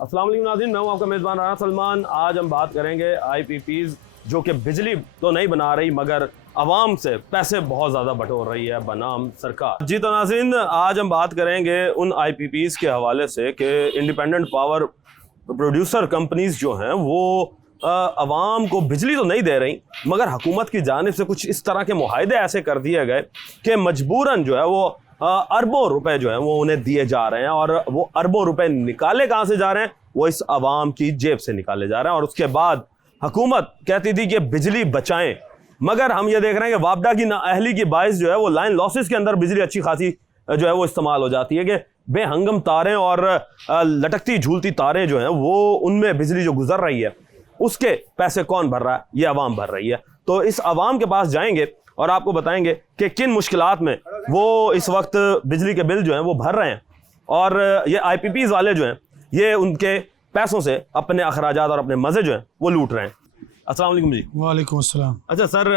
अस्सलाम वालेकुम नाज़रीन, मैं हूं आपका मेज़बान राना सलमान। आज हम बात करेंगे IPPs जो कि बिजली तो नहीं बना रही मगर आवाम से पैसे बहुत ज़्यादा बटोर रही है बनाम सरकार। जी तो नाज़रीन, आज हम बात करेंगे उन IPPs के हवाले से कि इंडिपेंडेंट पावर प्रोड्यूसर कंपनीज जो हैं वो आवाम को बिजली तो नहीं दे रही मगर हुकूमत की जानिब से कुछ इस तरह के मुआहदे ऐसे कर दिए गए कि मजबूरन जो है वो अरबों रुपए जो है वो उन्हें दिए जा रहे हैं और वो अरबों रुपए निकाले कहाँ से जा रहे हैं? वो इस आवाम की जेब से निकाले जा रहे हैं। और उसके बाद हुकूमत कहती थी कि बिजली बचाएं, मगर हम ये देख रहे हैं कि वापडा की नाअहली की बाइस जो है वो लाइन लॉसेस के अंदर बिजली अच्छी खासी जो है वो इस्तेमाल हो जाती है कि बेहंगम तारें और लटकती झूलती तारें जो हैं वो उनमें बिजली जो गुजर रही है उसके पैसे कौन भर रहा है? ये आवाम भर रही है। तो इस आवाम के पास जाएंगे और आपको बताएंगे कि किन मुश्किलात में वो इस वक्त बिजली के बिल जो हैं वो भर रहे हैं और ये IPPs वाले जो हैं ये उनके पैसों से अपने अखराजात और अपने मज़े जो हैं वो लूट रहे हैं। अस्सलाम वालेकुम जी। वालेकुम अस्सलाम। अच्छा सर,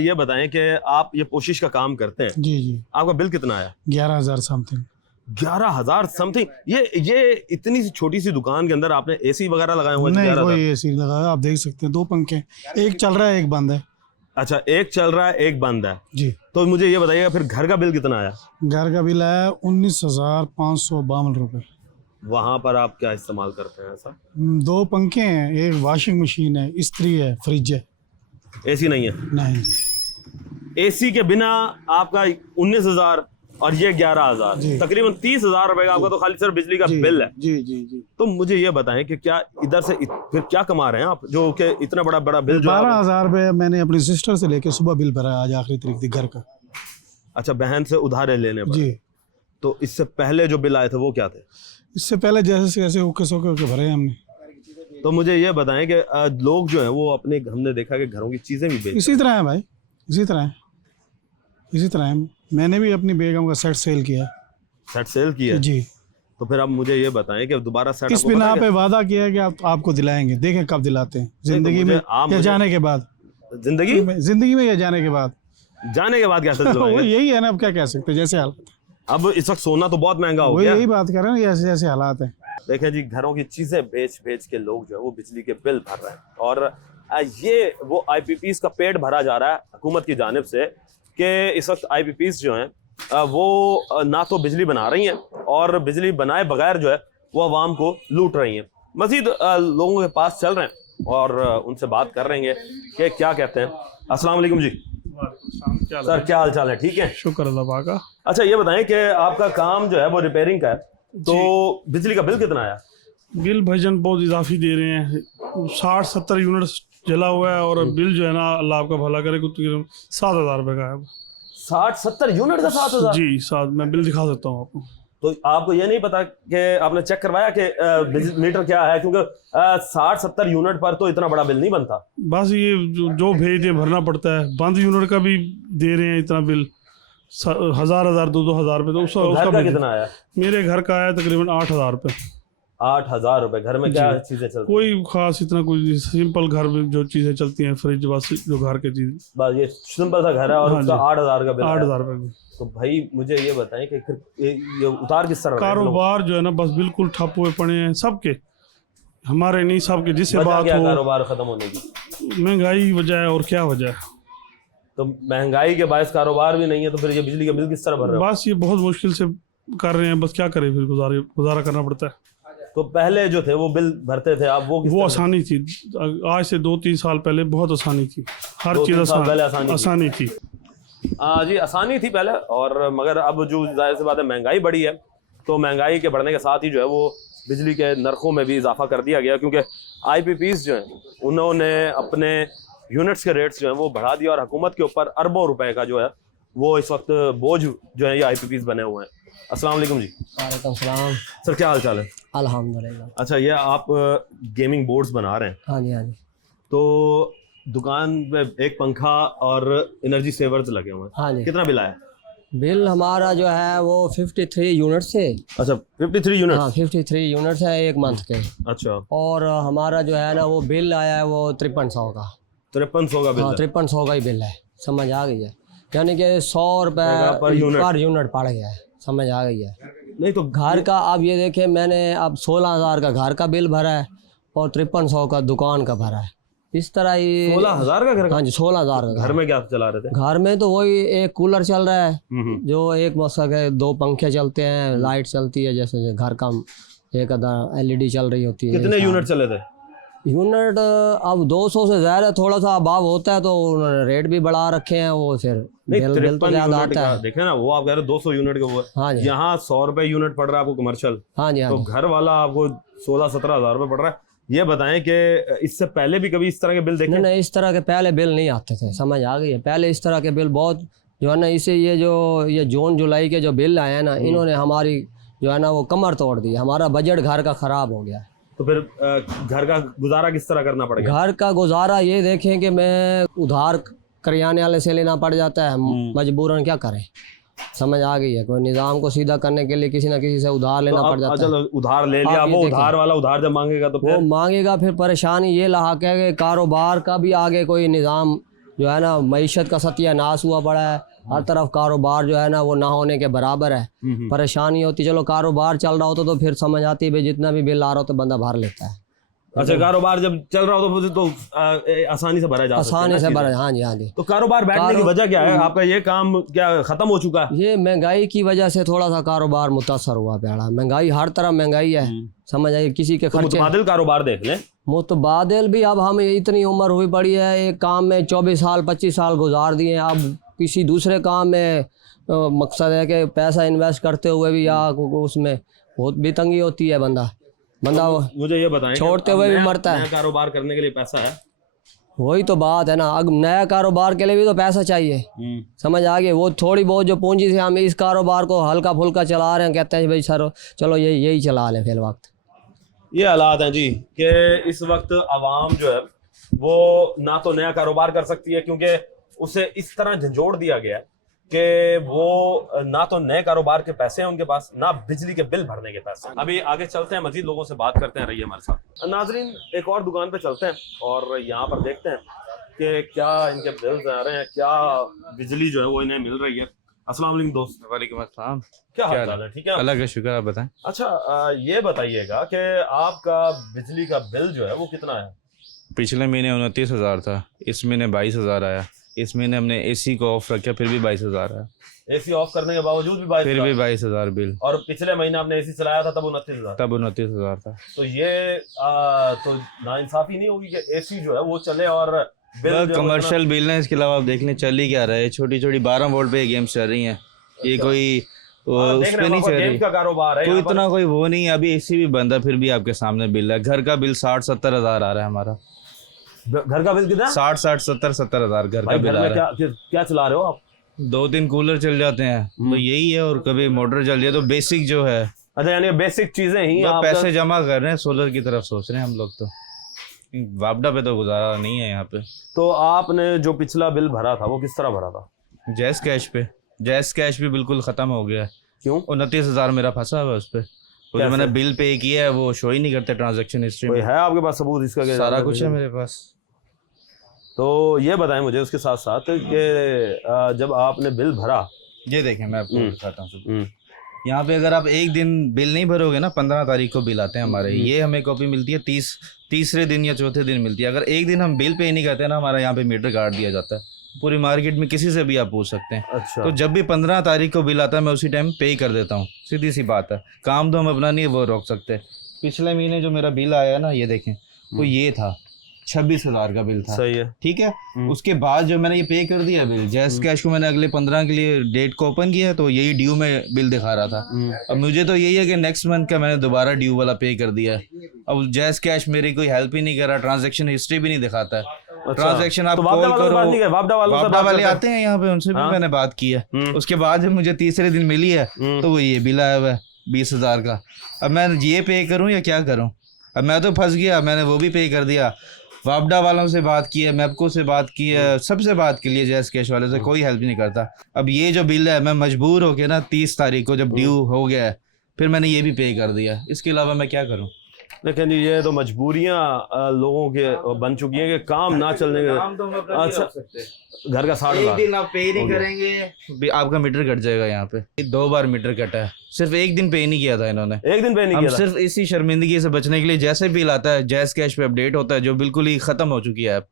ये बताएं कि आप ये पोशिश का काम करते हैं, जी जी। आपका बिल कितना आया? 11,000 समथिंग। 11,000 समथिंग। ये इतनी सी छोटी सी दुकान के अंदर आपने AC वगैरह लगाए हुए हैं? नहीं, कोई AC नहीं लगाया। आप देख सकते हैं 2 पंखे, एक चल रहा है एक बंद है। अच्छा, एक चल रहा है एक बंद है जी। तो मुझे ये बताइएगा फिर घर का बिल कितना आया? घर का बिल आया 19,552 रुपये। वहां पर आप क्या इस्तेमाल करते हैं सर? 2 पंखे हैं, एक वॉशिंग मशीन है, इस्त्री है, फ्रिज है। AC नहीं है? नहीं। AC के बिना आपका 19,000 और ये 11,000, तकरीबन 30,000 रुपए का आपका तो खाली सिर्फ बिजली का बिल है। जी जी जी। तो मुझे ये बताएं कि क्या इधर से फिर क्या कमा रहे हैं आप जो कि इतना बड़ा बड़ा बिल जो 12,000 रुपये मैंने अपनी सिस्टर से लेके सुबह बिल भरा आज आखिरी तारीख थी घर का। अच्छा, बहन से उधारे लेने पर? जी। तो इससे पहले जो बिल आए थे वो क्या थे? इससे पहले जैसे कैसे ओके सोके ओके भरे हमने। तो मुझे ये बताएं कि लोग जो हैं वो अपने, हमने देखा कि घरों की चीजें भी बेचते इसी तरह है भाई, इसी तरह है, इसी तरह है। मैंने भी अपनी बेगम का सेट सेल किया। सेट सेल किया? जी। तो फिर आप मुझे ये बताएं कि दोबारा सेट इस बिना पे वादा किया है कि आपको दिलाएंगे, देखें कब दिलाते हैं, जिंदगी में या जाने के बाद। जिंदगी में या जाने के बाद? जाने के बाद कैसे वो यही है ना, अब क्या कह सकते हैं, जैसे हालात। अब इस वक्त सोना तो बहुत महंगा हो गया। यही बात कर रहे हैं, जैसे जैसे हालात हैं। देखें जी, घरों की चीजें बेच बेच के लोग जो है वो बिजली के बिल भर रहे हैं और ये वो IPPs का पेट भरा जा रहा है हुकूमत की जानिब से कि इस वक्त IPPs जो हैं वो ना तो बिजली बना रही हैं और बिजली बनाए बगैर जो है वो आवाम को लूट रही हैं। मजीद लोगों के पास चल रहे हैं और उनसे बात कर रहे हैं कि क्या कहते हैं। अस्सलाम वालेकुम जी। सर, क्या हाल चाल है? ठीक है, शुक्र अल्लाह पाक का। अच्छा, ये बताएं कि आपका काम जो है वो रिपेयरिंग का है, तो बिजली का बिल कितना आया? बिल भाईजान बहुत इजाफी दे रहे हैं, 60-70 यूनिट जला हुआ है और बिल जो है ना, अल्लाह आपका भला करे, कुछ 7,000 रुपये का है। 60-70 यूनिट का 7,000? जी, 7। मैं बिल दिखा सकता हूँ आपको। तो आपको ये नहीं पता कि आपने चेक करवाया कि मीटर क्या है? क्योंकि 60-70 यूनिट पर तो इतना बड़ा बिल नहीं बनता। बस ये जो भेज दे भरना पड़ता है। बंद यूनिट का भी दे रहे हैं इतना बिल, 1,000 2,000 रुपये। तो घर का कितना आया? मेरे घर का आया तकरीबन 8,000 रुपये। 8,000 रुपए। घर में क्या चीजें चलती हैं? कोई खास इतना, कोई सिंपल घर में जो चीजें चलती हैं, फ्रिज बस, जो घर के चीज। बस ये सिंपल सा घर है और उसका 8,000 का बिल? 8,000 रुपये। तो भाई मुझे ये बताएं कि फिर ये उतार किस तरह? कारोबार जो है ना बस बिल्कुल ठप हुए पड़े हैं सबके, हमारे नहीं, सबके। जिससे बात हो कारोबार खत्म होने की? महंगाई वजह है, और क्या वजह है। तो महंगाई के बायस कारोबार भी नहीं है तो फिर ये बिजली का बिल किस तरह भर रहे हो? बस ये बहुत मुश्किल से कर रहे हैं, बस क्या करें, फिर गुजारा करना पड़ता है। तो पहले जो थे वो बिल भरते थे आप, वो आसानी थी। आज से 2-3 साल पहले बहुत आसानी थी, हर चीज आसानी थी। जी, आसानी थी पहले, और मगर अब जो जाहिर सी बात है महंगाई बढ़ी है, तो महंगाई के बढ़ने के साथ ही जो है वो बिजली के नरखों में भी इजाफा कर दिया गया, क्योंकि IPPs जो हैं उन्होंने अपने यूनिट्स के रेट्स जो हैं वो बढ़ा दिया और हुकूमत के ऊपर अरबों रुपए का जो है वो इस वक्त बोझ जो है ये IPPs बने हुए हैं। अस्सलाम वालेकुम जी। वालेकुम सलाम। सर, क्या हाल चाल है? अल्हम्दुलिल्लाह। अच्छा, ये आप गेमिंग बोर्ड्स बना रहे हैं? हाँ जी, हाँ जी। तो दुकान पे एक पंखा और एनर्जी सेवर्स लगे हुए हैं। हाँ जी। कितना बिल आया? बिल हमारा जो है वो 53 यूनिट से। अच्छा, 53 यूनिट? हाँ, 53 यूनिट्स है एक मंथ के। अच्छा। और हमारा जो है ना वो बिल आया है वो 5300 का। 5300 का बिल? हाँ, 5300 का ही बिल है। समझ आ गई है, यानी कि 100 रुपये पर यूनिट पड़ गया है। समझ आ गई है। नहीं तो घर का अब ये देखें, मैंने अब 16,000 का घर का बिल भरा है और 5300 का दुकान का भरा है। इस तरह ही 16,000 का घर का? हाँ जी 16,000 का घर में क्या चला रहे थे? घर में तो वही एक कूलर चल रहा है, जो एक मकसद है, 2 पंखे चलते हैं, लाइट चलती है, जैसे घर का एक अदा LED चल रही होती है। कितने यूनिट चले थे? यूनिट अब 200 से ज़्यादा थोड़ा सा अभाव होता है तो उन्होंने रेट भी बढ़ा रखे हैं, वो फिर नहीं, बिल तो 53 ज़्यादा यूनिट आता का है। देखे ना, वो आप कह रहे 200 यूनिट का वो है। हाँ जी यहाँ 100 रुपए यूनिट पड़ रहा है आपको कमर्शियल, हाँ जी हाँ तो जी। घर वाला आपको 16-17 हजार रुपए पड़ रहा है। ये बताएं कि इससे पहले भी कभी इस तरह के बिल देखे? नहीं नहीं, इस तरह के पहले बिल नहीं आते थे, समझ आ गई है। पहले इस तरह के बिल बहुत जो है ना, इसे ये जून जुलाई के जो बिल आए हैं ना, इन्होंने हमारी जो है ना वो कमर तोड़ दी, हमारा बजट घर का ख़राब हो गया है। तो फिर घर का गुजारा किस तरह करना पड़ेगा? घर का गुजारा ये देखें कि मैं उधार करियाने वाले से लेना पड़ जाता है, मजबूरन क्या करें, समझ आ गई है। कोई निज़ाम को सीधा करने के लिए किसी ना किसी से उधार लेना पड़ जाता है। चलो उधार ले लिया, आप ये वो देखें। उधार वाला उधार जब मांगेगा तो वो फिर मांगेगा, फिर परेशानी ये लाक है कि कारोबार का भी आगे कोई निज़ाम जो है ना, मईशत का सत्यानाश हुआ पड़ा है, हर तरफ कारोबार जो है ना वो ना होने के बराबर है। परेशानी होती, चलो कारोबार चल रहा होता तो फिर समझ आती है भाई जितना भी बिल आ रहा हो तो बंदा भर लेता है। अच्छा, कारोबार जब चल रहा हो तो फिर तो आसानी से भरा जा सकता है आसानी ना से चीजें। भरा, हाँ जी हाँ जी। तो कारोबार बैठने की वजह क्या है? आपका ये काम क्या खत्म हो चुका है? ये महंगाई की वजह से थोड़ा सा कारोबार मुतासर हुआ पड़ा। महंगाई हर तरफ महंगाई है, समझ आइए। किसी के तो खर्चे मुतबादिल कारोबार देख लें। मुतबादिल भी, अब हम इतनी उम्र हुई पड़ी है, एक काम में 24 साल 25 साल गुजार दिए, अब किसी दूसरे काम में मकसद है कि पैसा इन्वेस्ट करते हुए भी या उसमें बहुत भी तंगी होती है। बंदा मुझे ये बताएं, छोड़ते कि हुए भी नया- मरता है। नया कारोबार करने के लिए पैसा है? वही तो बात है ना, अब नया कारोबार के लिए भी तो पैसा चाहिए, समझ आ गए। वो थोड़ी बहुत जो पूंजी से हम इस कारोबार को हल्का फुल्का चला रहे हैं, कहते हैं भाई सर चलो यही चला लें फिर वक्त। ये हालात हैं जी कि इस वक्त आवाम जो है वो ना तो नया कारोबार कर सकती है, क्योंकि उसे इस तरह झंझोड़ दिया गया है कि वो ना तो नए कारोबार के पैसे हैं उनके पास, ना बिजली के बिल भरने के पैसे। अभी आगे चलते हैं, मजीद लोगों से बात करते हैं, रहिए हमारे साथ। नाजरीन, एक और दुकान पे चलते हैं और यहाँ पर देखते हैं कि क्या इनके बिल्स आ रहे हैं, क्या बिजली जो है वो इन्हें मिल रही है। अस्सलाम वालेकुम दोस्त। वालेकुम अस्सलाम। क्या हाल चाल है? ठीक है। अल्लाह का शुक्र, आप बताएं। अच्छा, ये बताइएगा कि आपका बिजली का बिल जो है वो कितना है? पिछले महीने 29,000 था, इस महीने 22,000 आया। इस महीने हमने AC को ऑफ रखा, फिर भी 22,000 आया। AC ऑफ करने के बावजूद भी 22,000? फिर भी 22,000 बिल। और पिछले महीने आपने AC चलाया था तब 29,000? तब 29,000 था। तो ये तो नाइंसाफी नहीं होगी कि AC जो है वो चले और बिल जो है वो कमर्शियल बिल है, इसके अलावा आप देख लें चल ही क्या रहा है। छोटी छोटी 12 वोल्ट पे गेम्स चल रही हैं, ये कोई इतना- उस देख पे रहे नहीं हैं, चल गेम रही। का कारोबार है कोई यहाँ पर। इतना कोई वो नहीं है। अभी AC भी बंद है, फिर भी आपके सामने बिल है। घर का बिल 60-70 हज़ार आ रहा है हमारा। घर का बिल कितना? 60-70 हज़ार घर का भाई, बिल घर आ में रहा है। क्या चला रहे हो आप? 2-3 कूलर चल जाते हैं तो यही है, और कभी मोटर चल जाए तो बेसिक जो है अच्छा, यानी बेसिक चीजें ही बस आपका- पैसे जमा कर रहे हैं, सोलर की तरफ सोच रहे हैं हम लोग। तो वापडा पे तो गुजारा नहीं है यहाँ पे। तो आपने जो पिछला बिल भरा था वो किस तरह भरा था? जैस कैश पे। जैस कैश भी बिल्कुल ख़त्म हो गया है। क्यों? 29,000 मेरा फंसा हुआ है उस पर। वो जो कैसे? मैंने बिल पे किया है वो शो ही नहीं करते ट्रांजैक्शन हिस्ट्री कोई में। है आपके पास सबूत इसका कि सारा कुछ है मेरे पास। तो ये बताएं मुझे उसके साथ साथ कि जब आपने बिल भरा, ये देखें मैं आपको दिखाता हूँ। यहाँ पे अगर आप एक दिन बिल नहीं भरोगे ना, 15 तारीख को बिल आते हैं हमारे, ये हमें कॉपी मिलती है तीसरे दिन या चौथे दिन मिलती है। अगर एक दिन हम बिल पे नहीं करते ना, हमारा यहाँ पे मीटर काट दिया जाता है। पूरी मार्केट में किसी से भी आप पूछ सकते हैं। अच्छा, तो जब भी 15 तारीख को बिल आता है मैं उसी टाइम पे कर देता हूँ, सीधी सी बात है। काम तो हम अपना नहीं वो रोक सकते। पिछले महीने जो मेरा बिल आया है ना, ये देखें, तो ये था 26,000 का बिल था। सही है। ठीक है, उसके बाद जो मैंने ये पे कर दिया बिल, जैस कैश को मैंने अगले 15 के लिए डेट को ओपन किया तो यही ड्यू में बिल दिखा रहा था। अब मुझे तो यही है कि नेक्स्ट मंथ का मैंने दोबारा ड्यू वाला पे कर दिया। अब जैस कैश मेरी कोई हेल्प ही नहीं कर रहा, ट्रांजैक्शन हिस्ट्री भी नहीं दिखाता है। ट्रांजैक्शन आप तो वापडा कॉल वालों से बात नहीं करो, की? वापडा वालों से वापडा बात वाले करते हैं? आते हैं यहाँ पे, उनसे भी मैंने बात की है। उसके बाद जब मुझे तीसरे दिन मिली है तो वो ये बिल आया हुआ है 20,000 का। अब मैं ये पे करूँ या क्या करूँ? अब मैं तो फंस गया, मैंने वो भी पे कर दिया। वापडा वालों से बात की है, मैपको से बात की है, सबसे बात के लिए जैस कैश वाले से कोई हेल्प नहीं करता। अब ये जो बिल है मैं मजबूर हो के ना 30 तारीख को जब ड्यू हो गया है, फिर मैंने ये भी पे कर दिया। इसके अलावा मैं क्या करूँ? लेकिन जी ये तो मजबूरियां लोगों के बन चुकी हैं कि काम ना चलने काम तो हम अपना नहीं अच्छा रख सकते। घर का 60 एक हजार दिन आप पे नहीं करेंगे आपका मीटर कट जाएगा। यहाँ पे 2 बार मीटर कटा है, सिर्फ एक दिन पे नहीं किया था इन्होंने। एक दिन पे नहीं हम किया था। सिर्फ इसी शर्मिंदगी से बचने के लिए जैसे बिल आता है जैस कैश पे अपडेट होता है जो बिल्कुल ही खत्म हो चुकी है ऐप,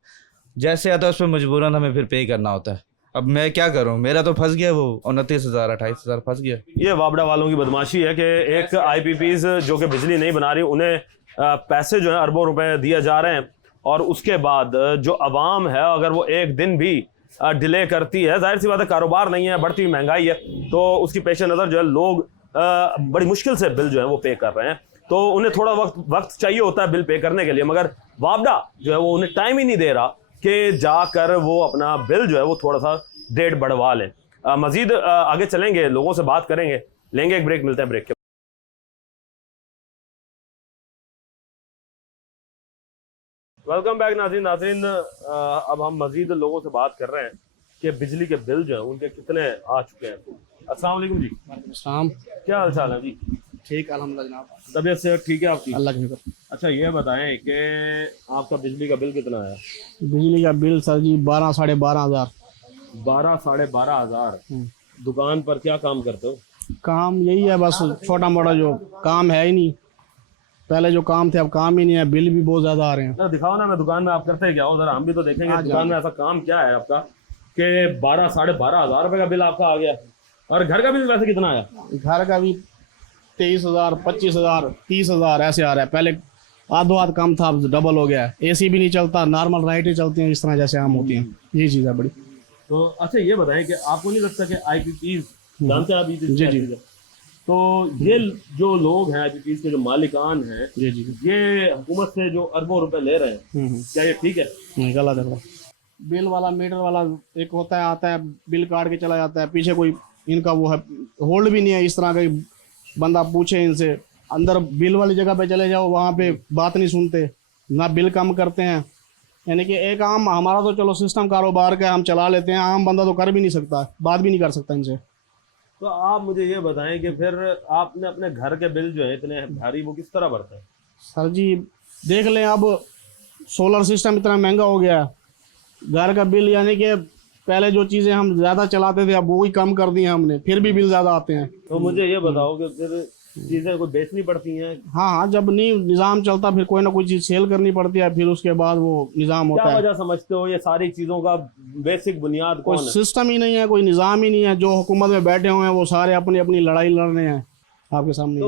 जैसे आता है उस पर मजबूरन हमें फिर पे करना होता है। अब मैं क्या करूं, मेरा तो फंस गया वो 29,000 28,000 फंस गया। ये वाबड़ा वालों की बदमाशी है कि एक आईपीपीज जो कि बिजली नहीं बना रही उन्हें पैसे जो है अरबों रुपए दिए जा रहे हैं, और उसके बाद जो अवाम है अगर वो एक दिन भी डिले करती है, जाहिर सी बात है कारोबार नहीं है, बढ़ती हुई महंगाई है, तो उसकी पेश नज़र जो है लोग बड़ी मुश्किल से बिल जो है वो पे कर रहे हैं। तो उन्हें थोड़ा वक्त चाहिए होता है बिल पे करने के लिए, मगर वाबड़ा जो है वो उन्हें टाइम ही नहीं दे रहा कि जाकर वो अपना बिल जो है वो थोड़ा सा डेट बढ़वा लें। मजीद आगे चलेंगे, लोगों से बात करेंगे, लेंगे एक ब्रेक, मिलते हैं ब्रेक के। वेलकम बैक नाज़रीन। अब हम मजीद लोगों से बात कर रहे हैं कि बिजली के बिल जो है उनके कितने आ चुके हैं। अस्सलाम वालेकुम जी। शाम क्या हाल चाल है जी? ठीक अल्हम्दुलिल्लाह जनाब, तबीयत से ठीक है आपकी? अल्लाह की शुक्र। अच्छा ये बताएं कि आपका बिजली का बिल कितना आया? बिजली का बिल सर जी 12 साढ़े 12 हज़ार। 12 साढ़े 12 हजार। दुकान पर क्या काम करते हो? काम यही है बस, छोटा मोटा जो काम है ही नहीं, पहले जो काम थे अब काम ही नहीं है, बिल भी बहुत ज्यादा आ रहे हैं। ना दिखाओ ना, मैं दुकान में आप करते क्या हो जरा, हम भी तो देखेंगे दुकान में ऐसा काम क्या है आपका कि 12 साढ़े 12 हजार रुपए का बिल आपका आ गया। और घर का बिल वैसे कितना आया? घर का भी 23,000 25,000 30,000 ऐसे आ रहा है। पहले आधो आध कम था, अब डबल हो गया है। एसी भी नहीं चलता, नॉर्मल लाइटें चलती हैं इस तरह जैसे आम होती हैं, ये चीज़ है बड़ी। तो अच्छा ये बताएं कि आपको नहीं लगता कि आईपीपीज जानते हैं आप जी जी तो ये जो लोग हैं आईपीपीज के जो मालिकान हैं, जी जी ये हुकूमत से जो अरबों रुपए ले रहे हैं, क्या ये ठीक है? नहीं, गलत है। बिल वाला मीटर वाला एक होता है, आता है बिल काट के चला जाता है, पीछे कोई इनका वो है होल्ड भी नहीं है। इस तरह का बंदा पूछे इनसे, अंदर बिल वाली जगह पे चले जाओ, वहाँ पे बात नहीं सुनते, ना बिल कम करते हैं। यानी कि एक आम, हमारा तो चलो सिस्टम कारोबार का हम चला लेते हैं, आम बंदा तो कर भी नहीं सकता, बात भी नहीं कर सकता इनसे। तो आप मुझे ये बताएं कि फिर आपने अपने घर के बिल जो है इतने भारी वो किस तरह भरते हैं? सर जी देख लें, अब सोलर सिस्टम इतना महंगा हो गया, घर का बिल यानी कि पहले जो चीज़ें हम ज़्यादा चलाते थे अब वो ही कम कर दी हैं हमने, फिर भी बिल ज़्यादा आते हैं। तो मुझे ये बताओ कि फिर चीज़ें कोई बेचनी पड़ती हैं? हाँ, जब नहीं निज़ाम चलता फिर कोई ना कोई चीज़ सेल करनी पड़ती है, फिर उसके बाद वो निज़ाम होता क्या है। वजह समझते हो ये सारी चीज़ों का बेसिक बुनियाद कोई कौन है? सिस्टम ही नहीं है, कोई निज़ाम ही नहीं है। जो हुकूमत में बैठे हुए हैं वो सारे अपनी अपनी लड़ाई लड़ रहे हैं आपके सामने।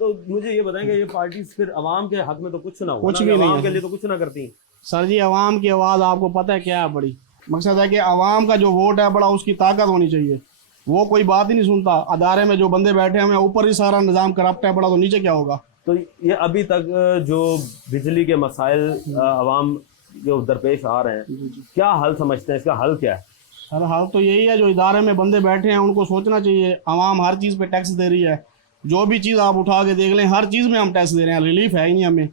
तो मुझे ये बताएं कि ये पार्टी फिर अवाम के हक में तो कुछ ना हो, कुछ भी नहीं अवाम है। के लिए तो कुछ ना करती। सर जी अवाम की आवाज़ आपको पता है क्या है, बड़ी मकसद है कि अवाम का जो वोट है बड़ा उसकी ताकत होनी चाहिए। वो कोई बात ही नहीं सुनता, अदारे में जो बंदे बैठे हैं ऊपर ही सारा निज़ाम करप्ट है बड़ा, तो नीचे क्या होगा? तो ये अभी तक जो बिजली के मसाइल अवाम जो दरपेश आ रहे हैं, क्या हल समझते हैं, इसका हल क्या है? सर हाल तो यही है, जो इदारे में बंदे बैठे हैं उनको सोचना चाहिए। अवाम हर चीज़ पे टैक्स दे रही है, जो भी चीज़ आप उठा के देख लें हर चीज़ में हम टैक्स दे रहे हैं, रिलीफ है ही नहीं हमें।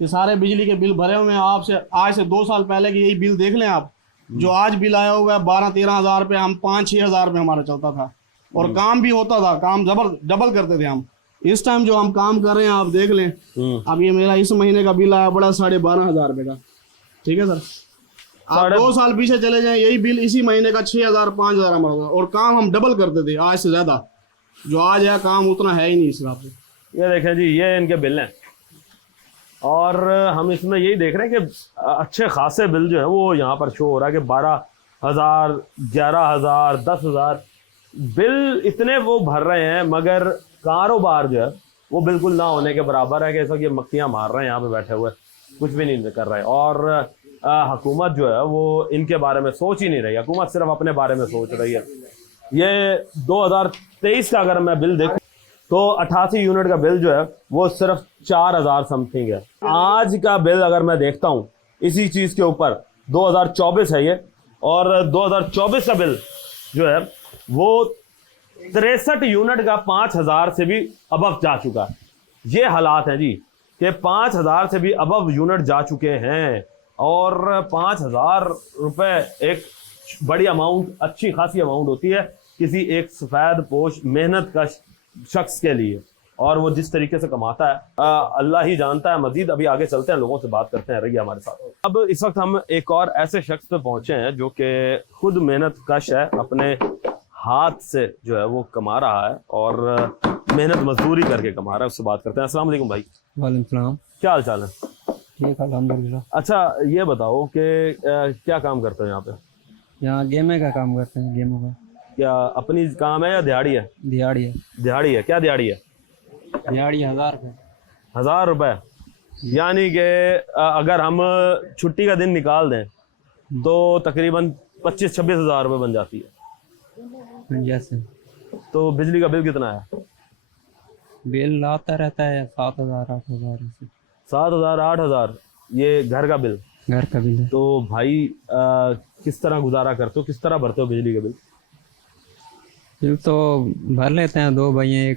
ये सारे बिजली के बिल भरे हुए हैं, आपसे आज से 2 साल पहले के यही बिल देख लें आप, जो आज बिल आया हुआ है 12-13 हज़ार रुपये, हम 5-6 हज़ार रुपये हमारा चलता था और काम भी होता था, काम डबल करते थे हम। इस टाइम जो हम काम कर रहे हैं आप देख लें, अब ये मेरा इस महीने का बिल आया बड़ा 12.5 हज़ार रुपये का, ठीक है सर। आप 2 साल पीछे चले जाएं, यही बिल इसी महीने का 6,000 5,000 हमारा होगा, और काम हम डबल करते थे आज से ज़्यादा। जो आज है काम उतना है ही नहीं इस हिसाब से। ये देखें जी, ये इनके बिल हैं और हम इसमें यही देख रहे हैं कि अच्छे खासे बिल जो है वो यहाँ पर शो हो रहा है कि 12,000 11,000 10,000 बिल इतने वो भर रहे हैं, मगर कारोबार जो है वो बिल्कुल ना होने के बराबर है कि ऐसा कि मक्खियाँ मार रहे हैं यहाँ पे बैठे हुए, कुछ भी नहीं कर रहे। और हुकूमत जो है वो इनके बारे में सोच ही नहीं रही, हुकूमत सिर्फ अपने बारे में सोच रही है। ये 2023 का अगर मैं बिल देखूं तो 88 यूनिट का बिल जो है वो सिर्फ 4,000 समथिंग है। आज का बिल अगर मैं देखता हूँ इसी चीज़ के ऊपर, 2024 है ये, और 2024 का बिल जो है वो 63 यूनिट का 5,000 से भी अबव जा चुका है। ये हालात हैं जी कि 5,000 से भी अबव यूनिट जा चुके हैं, और 5,000 रुपये एक बड़ी अमाउंट, अच्छी खासी अमाउंट होती है किसी एक सफ़ेद पोश मेहनत का शख्स के लिए। और वो जिस तरीके से कमाता है अल्लाह ही जानता है। मजीद अभी आगे चलते हैं, लोगों से बात करते हैं, रहिए हमारे साथ। अब इस वक्त हम एक और ऐसे शख्स पे पहुंचे हैं जो कि खुद मेहनत कश है, अपने हाथ से जो है वो कमा रहा है और मेहनत मजदूरी करके कमा रहा है। उससे बात करते हैं। अस्सलाम वालेकुम भाई। वालेकुम सलाम। क्या हाल चाल है? ठीक अल्हम्दुलिल्लाह। अच्छा ये बताओ कि क्या काम करते हो यहाँ पे? यहाँ गेमे का काम करते हैं, गेमों का। क्या अपनी काम है या दिहाड़ी है? दिहाड़ी है। दिहाड़ी है। क्या दिहाड़ी है? दिहाड़ी 1000 रुपये। 1000 रुपए? यानी कि अगर हम छुट्टी का दिन निकाल दें तो तकरीबन 25-26 हज़ार रुपये बन जाती है। जैसे तो बिजली का बिल कितना है? बिल आता रहता है 7000 8000 ऐसे। 7000 8000 ये घर का बिल? घर का बिल है। तो भाई किस तरह गुजारा करते हो, किस तरह भरते हो बिजली का बिल? बिल तो भर लेते हैं, 2 भाई हैं,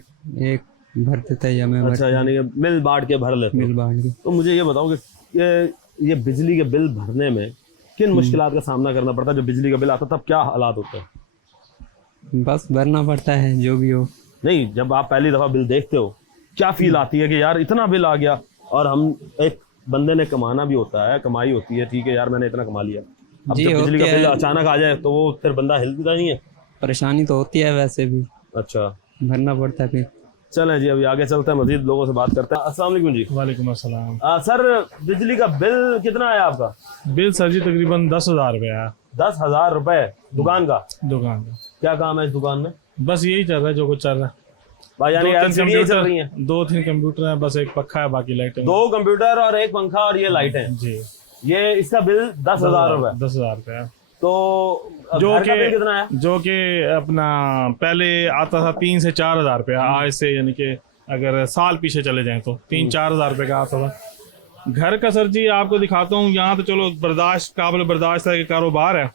एक भर देता है या मैं अच्छा, यानी कि मिल बांट के भर लेते हो। बिल बांट के। तो मुझे ये बताओ कि ये बिजली के बिल भरने में किन मुश्किलात का सामना करना पड़ता है? जब बिजली का बिल आता है तब क्या हालात होते हैं? बस भरना पड़ता है जो भी हो। नहीं, जब आप पहली दफ़ा बिल देखते हो क्या फील आती है कि यार इतना बिल आ गया? और हम एक बंदे ने कमाना भी होता है, कमाई होती है, ठीक है यार मैंने इतना कमा लिया। अब जी, जब बिजली का होती बिल है। अचानक आ जाए तो वो फिर बंदा हिलता नहीं है। परेशानी तो होती है वैसे भी, अच्छा, भरना पड़ता है फिर। चलें जी अभी आगे चलते हैं, मजीद लोगों से बात करते हैं। अस्सलाम वालेकुम जी। वालेकुम अस्सलाम। सर बिजली का बिल कितना आया आपका? बिल सर जी तकरीबन 10,000 रुपये आया। 10,000 रुपए दुकान का? दुकान का क्या काम है इस दुकान में? बस यही चल रहा है जो कुछ चल रहा है। भाई यानी LCD चल रही हैं? 2-3 कंप्यूटर हैं, बस एक पक्का है, बाकी लाइटें। 2 कंप्यूटर और 1 पंखा और ये लाइटें। जी। ये इसका बिल 10,000 रुपए। 10,000 रुपये। तो जो घर का बिल कि कितना है? जो कि अपना पहले आता था 3 से 4 हज़ार रुपया, आज से यानी कि अगर साल पीछे चले जाएं तो 3-4 हज़ार रुपये का आता था। घर का सर जी आपको दिखाता हूँ, यहाँ तो चलो बर्दाश्त काबिल बर्दाश्त है कि कारोबार है।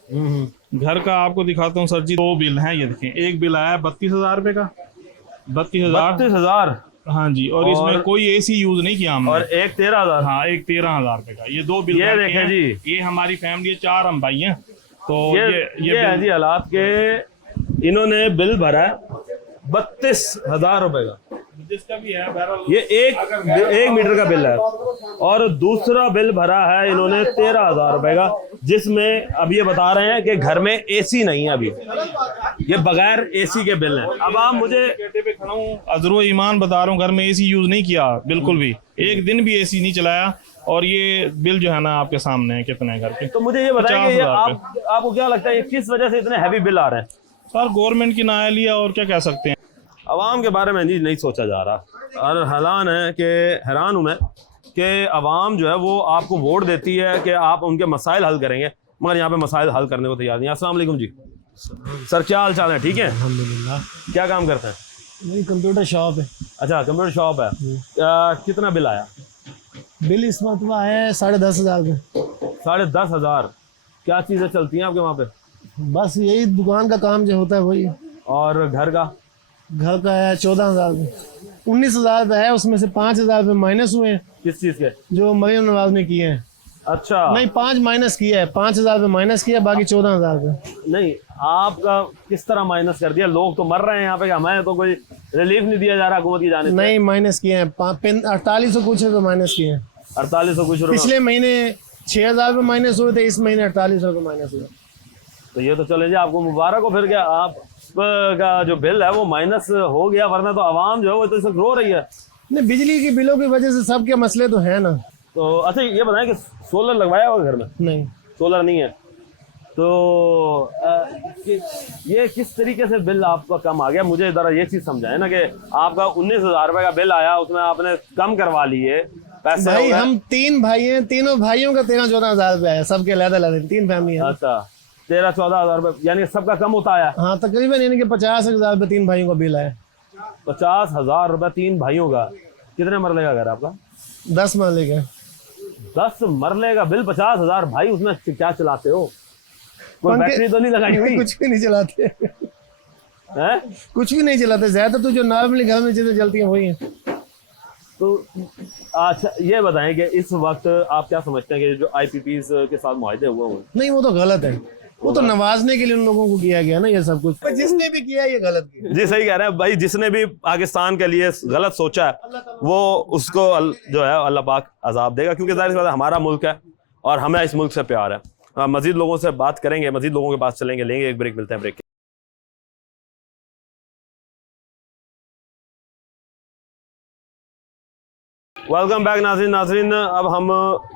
घर का आपको दिखाता हूँ सर जी, 2 बिल हैं, ये देखें। एक बिल आया 32,000 रुपये का, 32,000। हाँ जी। और इसमें कोई AC यूज नहीं किया हमने। और एक 13,000। हाँ, एक 13,000 रुपये का। ये 2 बिल ये बैठे देखें हैं। जी। ये हमारी फैमिली है, 4 हम भाई हैं। तो ये है जी हालात के इन्होंने बिल भरा है 32,000 रुपए का। जिसका भी है बहरहाल, ये एक मीटर का बिल है। और दूसरा बिल भरा है इन्होंने 13,000 रुपए का, जिसमें अब ये बता रहे हैं कि घर में AC नहीं है अभी, ये बगैर AC के बिल हैं। अब आप मुझे गेटे पे खड़ा हूँ, अजरो ईमान बता रहा हूँ, घर में AC यूज नहीं किया बिल्कुल भी, एक दिन भी AC नहीं चलाया। और ये बिल जो है ना आपके सामने है कितने हैं घर के। तो मुझे ये बताएं कि ये 50,000 आपको क्या लगता है ये किस वजह से इतने हैवी बिल आ रहे हैं? सर गवर्नमेंट की नायाली है, और क्या कह सकते हैं। अवाम के बारे में जी नहीं सोचा जा रहा। और हैरान हूँ मैं कि अवाम जो है वो आपको वोट देती है कि आप उनके मसाइल हल करेंगे, मगर यहाँ पे मसाइल हल करने को तैयार नहीं। अस्सलाम वालेकुम जी। सर क्या हाल चाल है? ठीक है अल्हम्दुलिल्लाह। क्या काम करते हैं? मेरी कंप्यूटर शॉप है। अच्छा, कंप्यूटर शॉप है। कितना बिल आया? बिल इस मरतबा है 10,500 रुपये। 10,500। क्या चीज़ें चलती हैं आपके वहाँ पे? बस यही दुकान का काम जो होता है वही। और घर का? घर का है 14,000 रुपये। 19,000 रुपये है, उसमें से 5,000 रुपये माइनस हुए हैं किस चीज़ के? जो मरियम नवाज ने किए हैं। अच्छा, नहीं, 5 माइनस किया है, 5,000 रुपये माइनस किया, बाकी 14,000 रुपये। नहीं आपका किस तरह माइनस कर दिया? लोग तो मर रहे हैं यहाँ पे, हमें तो कोई रिलीफ नहीं दिया जा रहा हुकूमत की जानिब से। नहीं, माइनस किए हैं, 4800 कुछ है तो माइनस किए हैं। 4800 कुछ रुपये। पिछले महीने 6,000 रुपये माइनस हुए थे, इस महीने 4800 रुपये माइनस हुए। तो ये तो चले जी, आपको मुबारक हो फिर। क्या आप का जो बिल है वो माइनस हो गया, वरना तो आवाम जो है वो तो इस वक्त रो रही है। नहीं, बिजली के बिलों की वजह से सबके मसले तो हैं ना। तो अच्छा ये बताएं कि सोलर लगवाया होगा घर में? नहीं, सोलर नहीं है। तो ये किस तरीके से बिल आपका कम आ गया? मुझे ज़रा ये चीज़ समझाए ना कि आपका 19,000 रुपये का बिल आया, उसमें आपने कम करवा लिए पैसे। भाई हम 3 भाई हैं, तीनों भाइयों का 13-14,000 रुपये है, सबके अलग-अलग 3 फैमिली है। अच्छा, 13-14,000 रुपये, यानी सबका कम होता है। हाँ, तकरीबन यानी कि 50,000 रुपये 3 भाइयों का बिल है। 50,000 रुपये 3 भाइयों का। कितने मरले का घर आपका? 10 मरले का। 10 मरले का बिल, 50,000। भाई उसमें क्या चलाते हो? कोई बैटरी तो नहीं लगाई हुई? कुछ भी नहीं चलाते हैं? कुछ भी नहीं चलाते, ज्यादा तो जो नॉर्मली घर में चीजें चलती हैं वही हैं। तो अच्छा ये बताएं कि इस वक्त आप क्या समझते हैं कि जो IPPs के साथ मुआहदे हुए हैं? नहीं, वो तो गलत है। वो तो नवाजने के लिए उन लोगों को किया गया ना ये सब कुछ, जिसने भी किया ये गलत किया। जी सही कह रहे हैं भाई, जिसने भी पाकिस्तान के लिए गलत सोचा है वो उसको जो है अल्लाह पाक अजाब देगा, क्योंकि जाहिर सी बात है हमारा मुल्क है और हमें इस मुल्क से प्यार है। मजीद लोगों से बात करेंगे, मजीद लोगों के पास चलेंगे, लेंगे एक ब्रेक, मिलते हैं ब्रेक। वेलकम बैक नाज़रीन, अब हम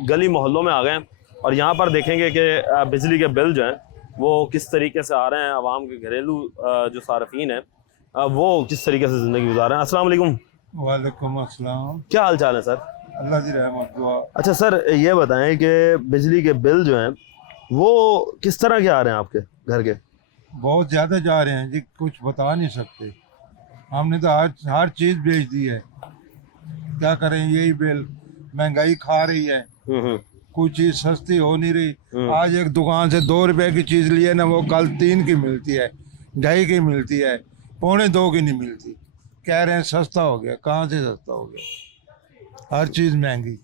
गली मोहल्लों में आ गए हैं और यहाँ पर देखेंगे कि बिजली के बिल जो हैं वो किस तरीके से आ रहे हैं, आवाम के घरेलू जो सार्फिन हैं वो किस तरीके से ज़िंदगी गुजार रहे हैं। अस्सलाम वालेकुम। वालेकुम अस्सलाम। क्या हाल चाल है सर? अल्लाह की रहमत दुआ। अच्छा सर, ये बताएं कि बिजली के बिल जो हैं वो किस तरह के आ रहे हैं आपके घर के? बहुत ज़्यादा जा रहे हैं जी, कुछ बता नहीं सकते। हमने तो हर चीज़ बेच दी है, क्या करें, यही बिल, महंगाई खा रही है, कोई चीज़ सस्ती हो नहीं रही। आज एक दुकान से 2 रुपए की चीज़ लिए ना, वो कल 3 की मिलती है, 2.5 की मिलती है, 1.25 की नहीं मिलती। कह रहे हैं सस्ता हो गया, कहाँ से सस्ता हो गया, हर चीज़ महंगी।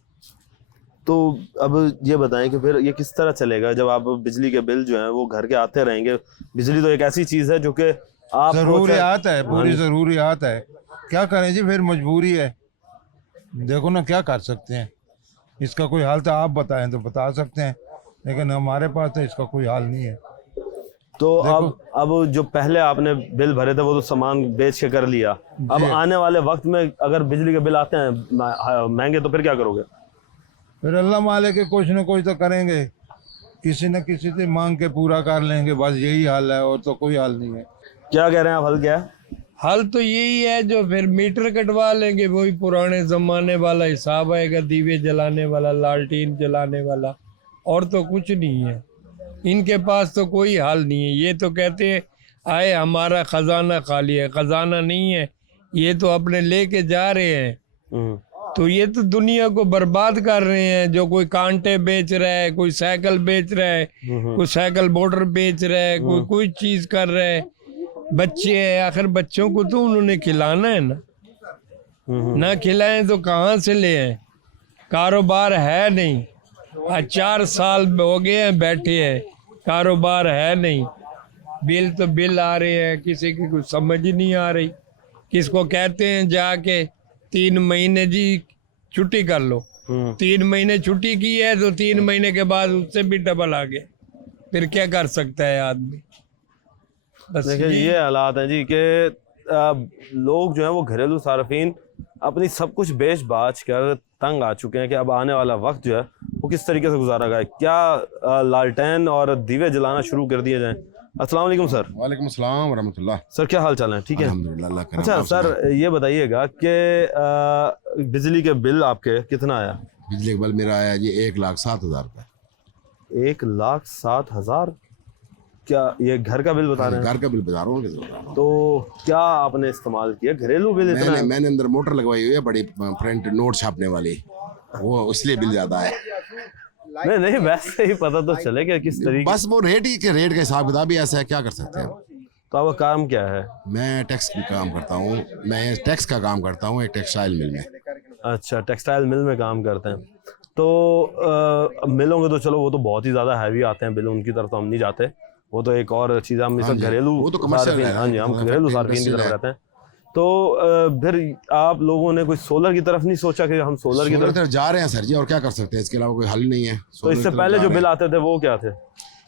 तो अब ये बताएं कि फिर ये किस तरह चलेगा जब आप बिजली के बिल जो हैं वो घर के आते रहेंगे? बिजली तो एक ऐसी चीज़ है जो कि आप ज़रूरियात है, पूरी ज़रूरियात है, क्या करें जी, फिर मजबूरी है। देखो ना, क्या कर सकते हैं, इसका कोई हाल तो आप बताएं तो बता सकते हैं, लेकिन हमारे पास तो इसका कोई हाल नहीं है। तो अब जो पहले आपने बिल भरे थे वो तो सामान बेच के कर लिया, अब आने वाले वक्त में अगर बिजली के बिल आते हैं महंगे तो फिर क्या करोगे? फिर अल्लाह माले के कुछ न कुछ तो करेंगे, किसी न किसी से मांग के पूरा कर लेंगे, बस यही हाल है, और तो कोई हाल नहीं है। क्या कह रहे हैं आप, हल क्या है? हल तो यही है, जो फिर मीटर कटवा लेंगे, वही पुराने ज़माने वाला हिसाब आएगा, दीवे जलाने वाला, लालटीन जलाने वाला, और तो कुछ नहीं है। इनके पास तो कोई हाल नहीं है। ये तो कहते हैं आए हमारा ख़जाना खाली है, ख़जाना नहीं है, ये तो अपने लेके जा रहे हैं। तो ये तो दुनिया को बर्बाद कर रहे हैं। जो कोई कांटे बेच रहा है, कोई साइकिल बेच रहा है, कोई साइकिल मोटर बेच रहा है, कोई चीज़ कर रहा है। बच्चे हैं, आखिर बच्चों को तो उन्होंने खिलाना है ना खिलाएं तो कहाँ से ले आए? कारोबार है नहीं, आज 4 साल हो गए हैं बैठे हैं, कारोबार है नहीं। बिल तो बिल आ रहे हैं, किसी की कुछ समझ ही नहीं आ रही। किसको कहते हैं जाके 3 महीने जी छुट्टी कर लो, 3 महीने छुट्टी की है तो 3 महीने के बाद उससे भी डबल आ गया, फिर क्या कर सकता है आदमी? बस देखिए ये हालात हैं जी कि लोग जो हैं वो घरेलू सार्फिन अपनी सब कुछ बेच बाच कर तंग आ चुके हैं कि अब आने वाला वक्त जो है वो किस तरीके से गुजारा गया। क्या लालटेन और दीवे जलाना शुरू कर दिए जाएं? अस्सलाम वालेकुम सर। वालेकुम अस्सलाम वरहमतुल्लाह। सर क्या हाल चाल है? ठीक है अल्हम्दुलिल्लाह, अल्लाह का अच्छा सर, ये बताइएगा कि बिजली के बिल आपके कितना आया? बिजली का बिल मेरा आया जी 1,07,000 रुपये। 1,07,000? क्या ये घर का बिल बता रहे हैं? घर का बिल बता रहा हूँ। तो क्या आपने इस्तेमाल किया घरेलू बिल? इतना मैंने अंदर मोटर लगवाई हुई है, बड़ी प्रिंट नोट छापने वाली, वो इसलिए बिल ज्यादा है। नहीं वैसे ही पता तो चले कि किस तरीके, बस वो रेट का हिसाब किताब ही ऐसा है, क्या कर सकते हैं। तो आपका काम क्या है? मैं टैक्स का काम करता हूँ, मैं टैक्स का काम करता हूँ एक टेक्सटाइल मिल में। अच्छा, टेक्सटाइल मिल में काम करते हैं। तो मिलों के तो चलो वो तो बहुत ही ज़्यादा हैवी आते हैं बिल, उनकी तरफ तो हम नहीं जाते, वो तो एक और चीज़ है। हम इस घरेलू, वो तो कमर्शियल है। हाँ जी, हम घरेलू सार्फिन की तरफ रहते हैं। तो फिर आप लोगों ने कोई सोलर की तरफ नहीं सोचा कि हम सोलर की तरफ जा रहे हैं सर जी, और क्या कर सकते हैं, इसके अलावा कोई हल नहीं है। तो इससे पहले जो बिल आते थे वो क्या थे?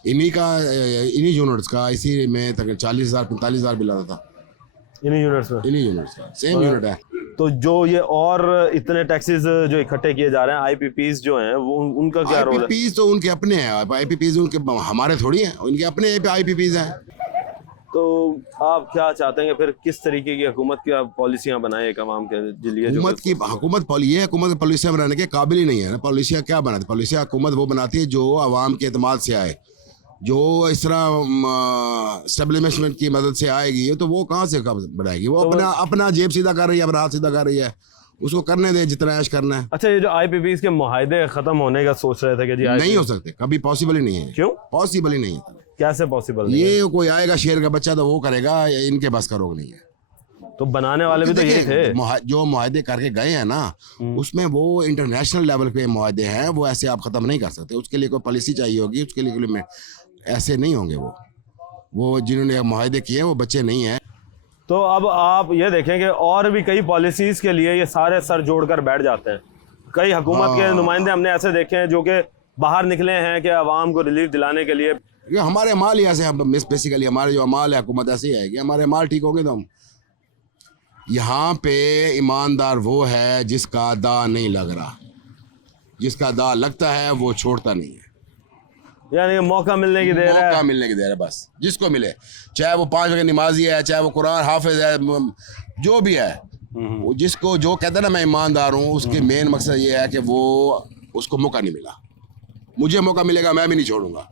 इन्हीं यूनिट्स का, इसी में तक 40,000 45,000 बिल आता था। इन्हीं यूनिट्स में? इन्हीं यूनिट्स का सेम यूनिट है। तो जो ये और इतने टैक्सेस जो इकट्ठे किए जा रहे हैं, आईपीपीज जो हैं, वो उनका क्या रोल है? आईपीपीज तो उनके अपने हैं, आईपीपीज उनके, हमारे थोड़ी हैं, उनके अपने आईपीपीज हैं। तो आप क्या चाहते हैं फिर किस तरीके की हुकूमत की पॉलिसियां बनाए एक आवाम के लिए? हुकूमत की पॉलिसियां बनाने के काबिल ही नहीं है ना। पॉलिसियां क्या बनाती? पॉलिसियां हुकूमत वो बनाती है जो आवाम के एतमाद से आए, जो इस तरह स्टेब्लिशमेंट की मदद से आएगी, तो वो कहाँ से बनाएगी? वो तो अपना जेब सीधा कर रही है, अपना हाथ सीधा कर रही है, उसको करने दे जितना ऐश करना है। अच्छा, ये जो आईपीपीज के मुआहदे खत्म होने का सोच रहे थे कि जी नहीं हो सकते, कभी पॉसिबल ही नहीं है। क्यों पॉसिबल ही नहीं है? कैसे पॉसिबल? ये कोई आएगा शेर का बच्चा तो वो करेगा, इनके बस का रोग नहीं है। तो बनाने वाले भी तो यही थे जो मुआहदे करके गए हैं ना, उसमें वो इंटरनेशनल लेवल पे मुआहदे हैं, वो ऐसे आप खत्म नहीं कर सकते। उसके लिए कोई पॉलिसी चाहिए होगी, उसके लिए ऐसे नहीं होंगे वो जिन्होंने माहदे किए हैं वो बच्चे नहीं हैं। तो अब आप ये देखेंगे और भी कई पॉलिसीज़ के लिए ये सारे सर जोड़कर बैठ जाते हैं। कई हुकूमत के नुमाइंदे हमने ऐसे देखे हैं जो कि बाहर निकले हैं कि आवाम को रिलीफ दिलाने के लिए। ये हमारे माल यहाँ से हम बेसिकली हमारे जो माल है हुकूमत ऐसे ही आएगी, हमारे माल ठीक होंगे तो हम। यहाँ पे ईमानदार वो है जिसका दा नहीं लग रहा, जिसका दा लगता है वो छोड़ता नहीं है। यानी मौका मिलने की देर है, मौका मिलने की देर है बस, जिसको मिले, चाहे वो 5 वक्त नमाजी है, चाहे वो कुरान हाफिज है, जो भी है, वो जिसको जो कहता है ना मैं ईमानदार हूँ, उसके मेन मकसद ये है कि वो उसको मौका नहीं मिला, मुझे मौका मिलेगा मैं भी नहीं छोड़ूंगा।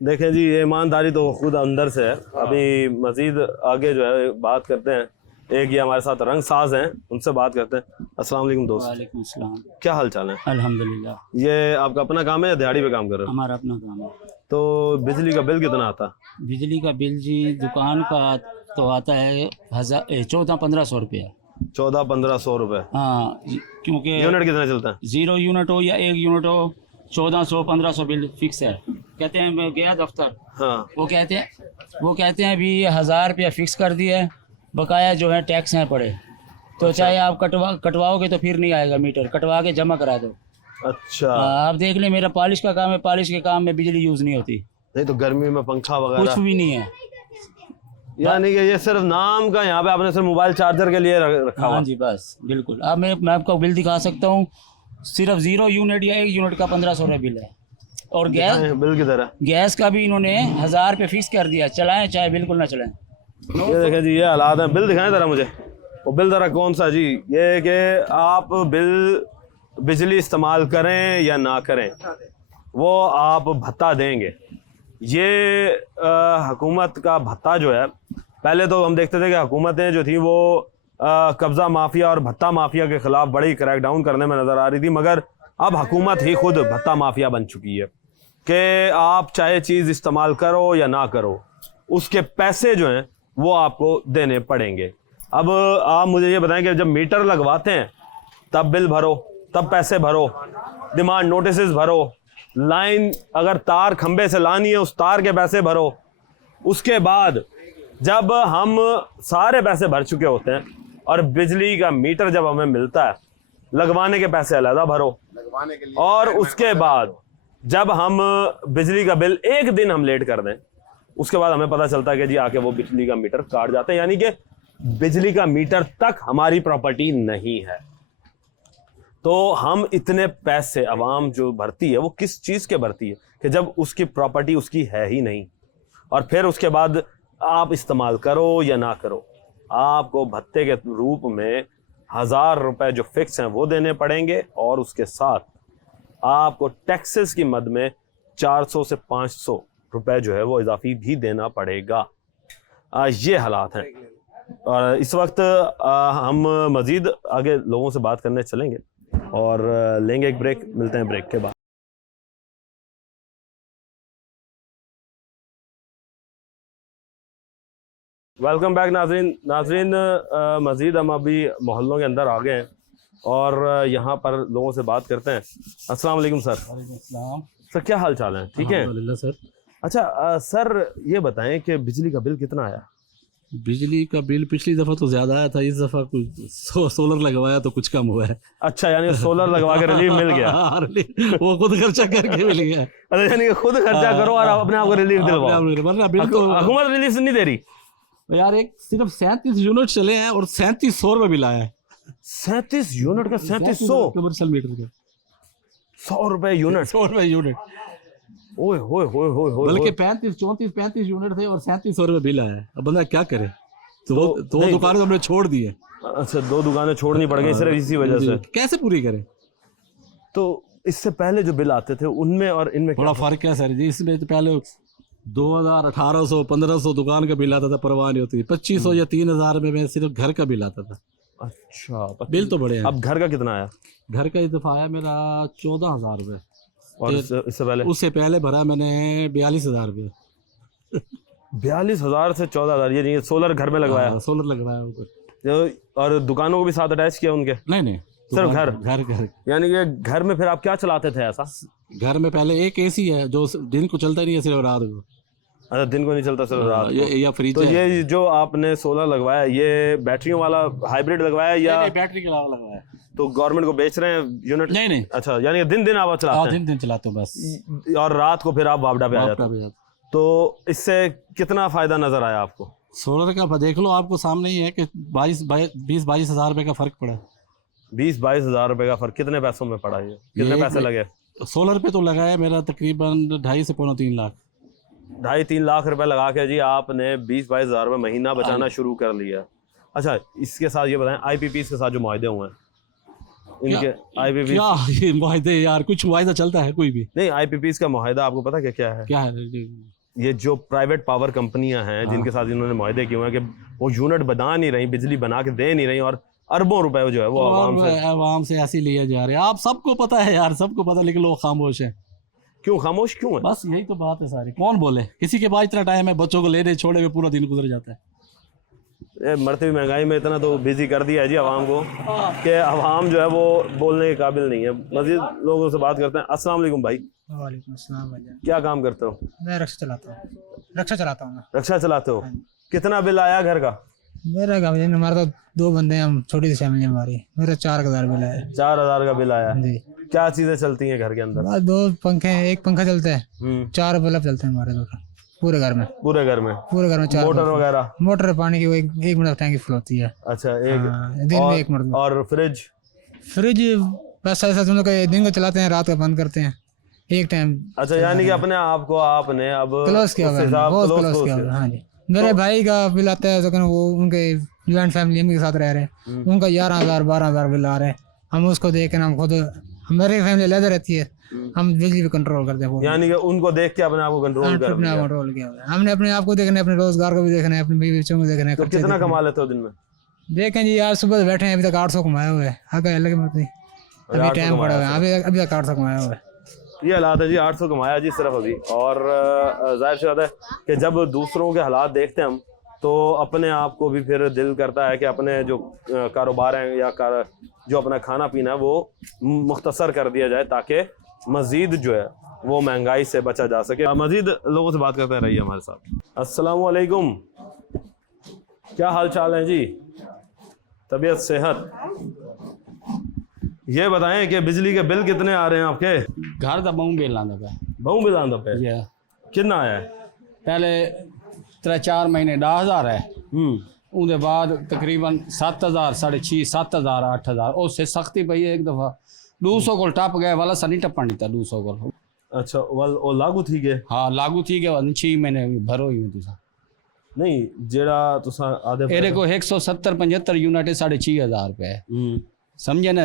देखें जी, ये ईमानदारी तो खुद अंदर से है। अभी मजीद आगे जो है बात करते हैं। एक ये हमारे साथ रंग साज हैं, उनसे बात करते हैं। अस्सलाम वालेकुम दोस्त। वालेकुम सलाम। क्या हाल चाल है? अल्हम्दुलिल्लाह। ये आपका अपना काम है या दिहाड़ी पे काम कर रहे हो? हमारा अपना काम है। तो बिजली का बिल कितना आता? बिजली का बिल जी दुकान का तो आता है 1400-1500 रुपया। 1400-1500 रुपये? हाँ, क्योंकि यूनिट कितना चलता है? 0 यूनिट हो या 1 यूनिट हो 1400-1500 बिल फिक्स है। कहते हैं मैं गया दफ्तर, हाँ, वो कहते हैं अभी 1000 रुपया फिक्स कर दिया है, बकाया जो है टैक्स हैं पड़े, तो चाहे आप कटवाओगे तो फिर नहीं आएगा मीटर, कटवा के जमा करा दो। अच्छा। आप देख लें, मेरा पॉलिश का काम है, पॉलिश के काम में बिजली यूज़ नहीं होती। नहीं तो गर्मी में पंखा वगैरह कुछ भी नहीं है, यानी कि ये सिर्फ नाम का यहाँ पे आपने सिर्फ मोबाइल चार्जर के लिए रखा हुआ? हाँ जी बस बिल्कुल। अब मैं आपको बिल दिखा सकता हूँ, सिर्फ 0 यूनिट या 1 यूनिट का 1500 रुपये बिल है। और बिल की तरह गैस का भी इन्होंने 1000 रुपये फिक्स कर दिया, चलाएं चाहे बिल्कुल ना चलाएं। ये देखें जी, ये हालात हैं। बिल दिखाएं ज़रा मुझे, वो बिल ज़रा कौन सा जी? ये कि आप बिजली इस्तेमाल करें या ना करें, वो आप भत्ता देंगे। ये हुकूमत का भत्ता जो है, पहले तो हम देखते थे कि हुकूमतें जो थी वो कब्ज़ा माफिया और भत्ता माफिया के ख़िलाफ़ बड़ी क्रैकडाउन करने में नज़र आ रही थी, मगर अब हुकूमत ही खुद भत्ता माफिया बन चुकी है कि आप चाहे चीज़ इस्तेमाल करो या ना करो, उसके पैसे जो हैं वो आपको देने पड़ेंगे। अब आप मुझे ये बताएं कि जब मीटर लगवाते हैं तब बिल भरो, तब पैसे भरो, डिमांड नोटिस भरो, लाइन अगर तार खंबे से लानी है उस तार के पैसे भरो। उसके बाद जब हम सारे पैसे भर चुके होते हैं और बिजली का मीटर जब हमें मिलता है, लगवाने के पैसे अलग भरो, और उसके बाद जब हम बिजली का बिल एक दिन हम लेट कर दें, उसके बाद हमें पता चलता है कि जी आके वो बिजली का मीटर काट जाते हैं, यानी कि बिजली का मीटर तक हमारी प्रॉपर्टी नहीं है। तो हम इतने पैसे आवाम जो भरती है वो किस चीज़ के भरती है कि जब उसकी प्रॉपर्टी उसकी है ही नहीं, और फिर उसके बाद आप इस्तेमाल करो या ना करो, आपको भत्ते के रूप में 1000 रुपये जो फिक्स हैं वो देने पड़ेंगे, और उसके साथ आपको टैक्सेस की मद में 400 से 500 रुपए जो है वो इजाफी भी देना पड़ेगा। ये हालात हैं। और इस वक्त हम मज़ीद आगे लोगों से बात करने चलेंगे और लेंगे एक ब्रेक। मिलते हैं ब्रेक के बाद। वेलकम बैक नाजरीन, मज़ीद हम अभी मोहल्लों के अंदर आ गए हैं और यहाँ पर लोगों से बात करते हैं। अस्सलाम वालेकुम सर। सर क्या हाल चाल है? ठीक है सर। अच्छा सर ये बताएं कि बिजली का बिल कितना आया? बिजली का बिल पिछली दफ़ा तो ज़्यादा आया था, इस दफ़ा कुछ सोलर लगवाया तो कुछ कम हुआ है। अच्छा, यानी सोलर लगवा के रिलीफ मिल गया? वो खुद खर्चा करके मिल गया। अरे यानी कि खुद खर्चा करो और अपने आप को रिलीफ दिलवाओ। हुकूमत रिलीफ नहीं दे रही यार। एक सिर्फ 37 यूनिट चले हैं और 3700 रुपये बिल आया है। 37 यूनिट का 3700 कमर्शियल मीटर के 100 रुपए यूनिट। 100 रुपये यूनिट। ओए होए होए होए होए। बल्कि 35 यूनिट थे और 3700 रुपये बिल आया है। अब बंदा क्या करे? तो दुकानें हमने छोड़ दी है। अच्छा, 2 दुकानें छोड़नी पड़ गई सिर्फ इसी वजह से। कैसे पूरी करें? तो इससे पहले जो बिल आते थे उनमें और इनमें बड़ा फर्क है सर जी। इसमें तो पहले 2000, 1800, 1500 दुकान का बिल आता था, परवाह नहीं होती। 2500 या 3000 में सिर्फ घर का बिल आता था। अच्छा, बिल तो बड़े हैं। अब घर का कितना आया? घर का इस दफा आया मेरा 14000 रुपये। और उससे पहले भरा मैंने 42000 रुपये। 42000 से 14000। ये सोलर घर में लगवाया? सोलर लगवाया ऊपर। और दुकानों को भी साथ अटैच किया उनके? नहीं, सिर्फ घर घर यानी कि घर में फिर आप क्या चलाते थे ऐसा? घर में पहले एक एसी है जो दिन को चलता नहीं है, सिर्फ रात को। अच्छा, दिन को नहीं चलता, सिर्फ रात को। या फ्रिज तो ये जो आपने सोलर लगवाया, ये बैटरियों वाला हाइब्रिड लगवाया या बैटरी के अलावा लगवाया है। तो गवर्नमेंट को बेच रहे हैं यूनिट? नहीं। अच्छा, यानी कि दिन आप चलाते हैं? दिन चलाते हो बस, और रात को फिर आप वापडा पे आ जाते हैं। तो इससे कितना फायदा नजर आया आपको? सोलर का देख लो, आपको सामने ही है कि 20-22 हज़ार रुपए का फर्क पड़ा। 20-22 हज़ार रुपए का फर्क कितने पैसों में पड़ा? ये कितने पैसे लगे? सोलर पे तो लगाया मेरा तकरीबन 2.5 से 3 लाख। 2.5-3 लाख रुपए लगा के जी आपने 20-22 हज़ार रुपये महीना बचाना शुरू कर लिया। अच्छा, इसके साथ ये बताएं, IPPs के साथ जो मुआहदे हुए हैं, इनके IPPs क्या ये मुआहदे यार, कुछ मुआहदा चलता है कोई भी नहीं? IPPs का मुआहदा आपको पता क्या है? क्या है? ये जो प्राइवेट पावर कंपनियां हैं जिनके साथ इन्होंने मुआहदे किए हुए हैं कि वो यूनिट बना नहीं रही, बिजली बना के दे नहीं रही, और अरबों रुपए जो है वो आवाम से ऐसे लिए जा रहे हैं। आप सबको पता है यार, सबको पता, लेकिन लोग खामोश हैं। क्यों खामोश क्यों है? बस यही तो बात है सारी। कौन बोले? किसी के पास इतना टाइम है? बच्चों को लेने छोड़े हुए पूरा दिन गुजर जाता है। मरती हुई महंगाई में इतना तो बिजी कर दिया है जी आवाम को कि आवाम जो है वो बोलने के काबिल नहीं है। मजीद लोगों से बात करते हैं। अस्सलाम वालेकुम भाई। वालेकुम अस्सलाम भाईजान। क्या काम करते हो? मैं रक्षा चलाता हूँ। रक्षा चलाते हो? कितना बिल आया घर का? मेरा भाईजान, हमारा तो 2 बंदे हैं, हम छोटी सी फैमिली हमारी। मेरा 4000 बिल आया। 4000 का बिल आया जी। क्या चीजें चलती हैं घर के अंदर? बस 2 पंखे हैं, एक पंखा चलता है, 4 बल्ब चलते हैं हमारे पूरे घर में। पूरे घर में 4 मोटर वगैरह? मोटर पानी की वो एक मिनट टैंकी फुल होती है। अच्छा, दिन में 1 मिनट। और फ्रिज बस ऐसा तुम लोग दिन को चलाते हैं, रात को बंद करते हैं एक टाइम। अच्छा, यानी कि अपने आप को आपने अब क्लोज किया हुआ। हाँ जी। मेरे भाई का बिल आता है, तो वो उनके जॉइंट फैमिली के साथ रह रहे हैं, उनका 11,000-12,000 बिल आ रहे हैं। हम उसको देख के हम खुद, हमारी फैमिली अलग रहती है, हम बिजली पे कंट्रोल करते हैं। यानी कि उनको देख के अपने आप को कंट्रोल किया हुआ है। हमने अपने आप को देखना है, अपने रोजगार को भी देखना है, अपने बीवी बच्चों को देखना है। तो कितना कमा लेते हो दिन में? देखें जी, आज सुबह बैठे हैं, अभी तक 800 कमाए हुए हैं। आगे अलग मत नहीं, अभी टाइम पड़ा हुआ है, अभी तक 800 कमाया हुआ है। ये हालात है जी, 800 कमाया जी सिर्फ अभी। और जाहिर सी बात है कि जब दूसरों के हालात देखते हैं हम, तो अपने आप को भी फिर दिल करता है कि अपने जो कारोबार हैं या जो अपना खाना पीना है वो मुख्तसर कर दिया जाए, ताकि मज़ीद जो है वो महंगाई से बचा जा सके। मज़ीद लोगों से बात करते रहिए हमारे साथ। अस्सलाम वालेकुम, क्या हाल चाल है जी? तबीयत सेहत? ये बताएं कि बिजली के बिल कितने आ रहे हैं आपके? घर का बहु बिल आंदा पे। बहु बिल आंदा पे? कितना आया है? पहले 3-4 महीने 10,000 है, उसके बाद तकरीबन 7,000, 6,500, 7,000, 8,000। उससे सख्ती पई है, एक दफ़ा 200 को टप गए वाला सनी टप्पन नहीं था 200 को। अच्छा, वो लागू थी गए? हाँ, लागू थी गए 6 महीने भरो ही तुसा नहीं जेड़ा तुसा आधे एरे को 170-75 यूनिट 6,500 रुपए है, समझे ना?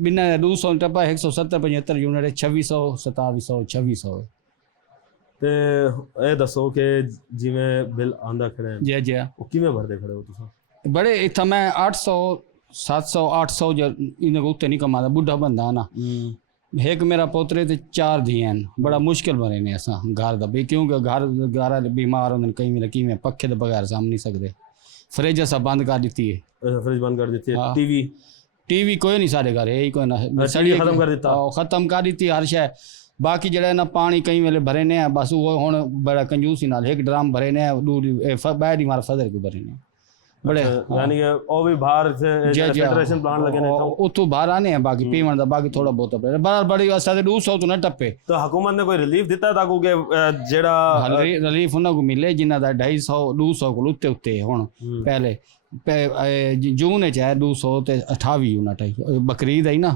बिना 200 टप्पा 170-75 यूनिट 2600, 2700, 2600 ਤੇ ਇਹ ਦੱਸੋ ਕਿ ਜਿਵੇਂ ਬਿੱਲ ਆਂਦਾ ਖੜਾ ਜੀ ਜੀ ਉਹ ਕਿਵੇਂ ਭਰਦੇ ਖੜੇ ਹੋ ਤੁਸੀਂ? बड़े इतना मैं 800, 700, 800 जो इन्हें उत्ते नहीं कमाता, बुढ़ा बंदा ना। एक मेरा पोतरे ते 4 धियां, बड़ा मुश्किल बने ने असा घर दा भी, क्योंकि घर बीमार होंदे कई मेरे किवें पक्खे दे बगैर साम नहीं सकदे। फ्रिज असा बंद कर दी है। फ्रिज बंद कर दी है। टीवी कोई नहीं सारे घर, यही कोई ना खत्म कर दिता। खत्म कर दी हर शय। बाकी जड़ा ना पानी कई वेले भरे ने, बस वो हुण बड़ा कंजूसी नाल एक ड्रम भरे ने, बैठ मार फदर को भरे ने बड़े। यानी कि ओ भी बाहर से फिल्ट्रेशन प्लांट लगे ने, उतो बाहर आने हैं, बाकी पीवन दा बाकी थोड़ा बहुत बड़ा बड़ी असादे 200 तो ना टप्पे। तो हुकूमत ने कोई रिलीफ दिता ताकू के जेड़ा रिलीफ उन्हां को मिले जिन्हां दा 250, 200 को उत्ते उत्ते हुण पहले जून है 200 ते 28 यूनिट है। बकरीद है ना,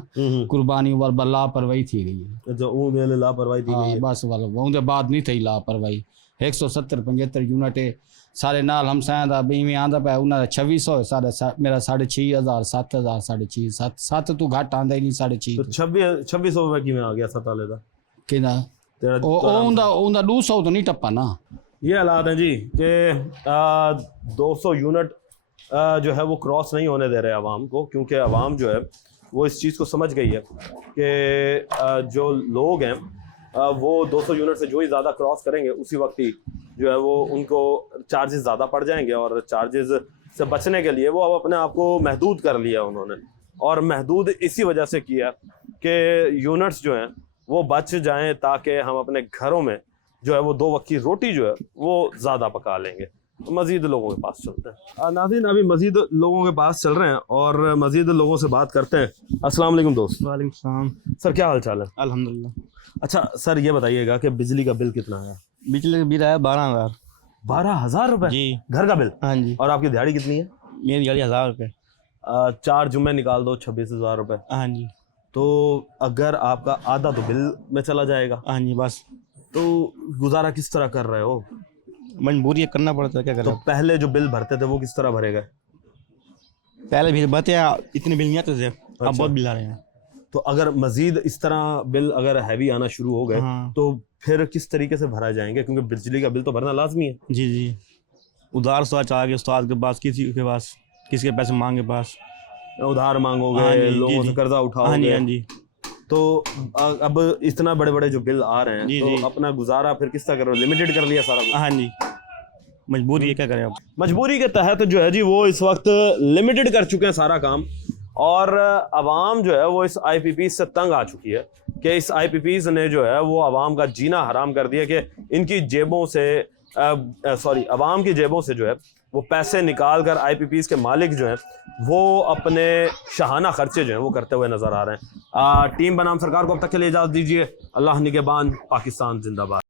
कुर्बानी वाल लापरवाही थी गई जो ऊं लापरवाही थी गई। बस वाला उनके बाद नहीं थी लापरवाही। 170-75 यूनिट सारे नाल हमसाया दा बीवी आंदा पे, उन्हां दा 2600 सारे मेरा 6,500, 7,000, 6,500, 7 तो घट आंदा ही नहीं 6,500। तो 2600 रुपए किवें आ गया सताले दा? किना ओंदा 200 तो नहीं टप्पा ना। ये हालात है जी कि 200 यूनिट जो है वो क्रॉस नहीं होने दे रहे आवाम को, क्योंकि आवाम जो है वो इस चीज़ को समझ गई है कि जो लोग हैं वो 200 यूनिट से जो ही ज़्यादा क्रॉस करेंगे उसी वक्त ही जो है वो उनको चार्जेस ज़्यादा पड़ जाएंगे, और चार्जेस से बचने के लिए वो अब अपने आप को महदूद कर लिया उन्होंने। और महदूद इसी वजह से किया कि यूनिट्स जो हैं वो बच जाएं ताकि हम अपने घरों में जो है वो 2 वक्त की रोटी जो है वो ज़्यादा पका लेंगे। मज़ीद लोगों के पास चलते हैं। नाज़रीन, अभी मज़ीद लोगों के पास चल रहे हैं और मज़ीद लोगों से बात करते हैं। अस्सलाम वालेकुम दोस्त। वालेकुम सलाम। सर क्या हाल चाल है? अल्हम्दुलिल्लाह। अच्छा सर, ये बताइएगा कि बिजली का बिल कितना आया? बिजली का बिल आया 12,000। 12,000 रुपये जी। घर का बिल? हाँ जी। और आपकी दिहाड़ी कितनी है? मेरी दिहाड़ी 1,000 रुपये। 4 जुम्मे निकाल दो, 26,000 रुपये। हाँ जी। तो अगर आपका आधा तो बिल में चला जाएगा। हाँ जी बस। तो गुजारा किस तरह कर रहे हो? मजबूरी है, करना पड़ता है, क्या करें। तो पहले जो बिल भरते थे वो किस तरह भरे गए? पहले भी बते इतने बिल नहीं आते थे, अब बहुत बिल आ रहे हैं। तो अगर मजीद इस तरह बिल अगर हैवी आना शुरू हो गए तो फिर किस तरीके से भरा जाएंगे, क्योंकि बिजली का बिल तो भरना लाजमी है। जी जी। उधार उस्ताद आ गए, उस्ताद के पास, किसी के पास, किसके पैसे मांगे पास, उधार मांगोगे, लोगों से कर्जा उठाओगे। हाँ जी हाँ जी। तो अब इतना बड़े बड़े जो बिल आ रहे हैं तो अपना गुजारा फिर किस तरह करो? लिमिटेड कर लिया सारा कुछ? हाँ जी, मजबूरी है, क्या करें अब। मजबूरी के तहत जो है जी वो इस वक्त लिमिटेड कर चुके हैं सारा काम, और आवाम जो है वो इस IPP से तंग आ चुकी है कि इस IPPs ने जो है वो आवाम का जीना हराम कर दिया कि इनकी जेबों से आवाम की जेबों से जो है वो पैसे निकाल कर IPPs के मालिक जो हैं वो अपने शाहाना खर्चे जो हैं वो करते हुए नजर आ रहे हैं। टीम बनाम सरकार को अब तक के लिए इजाज़त दीजिए। अल्लाह निगहबान, पाकिस्तान जिंदाबाद।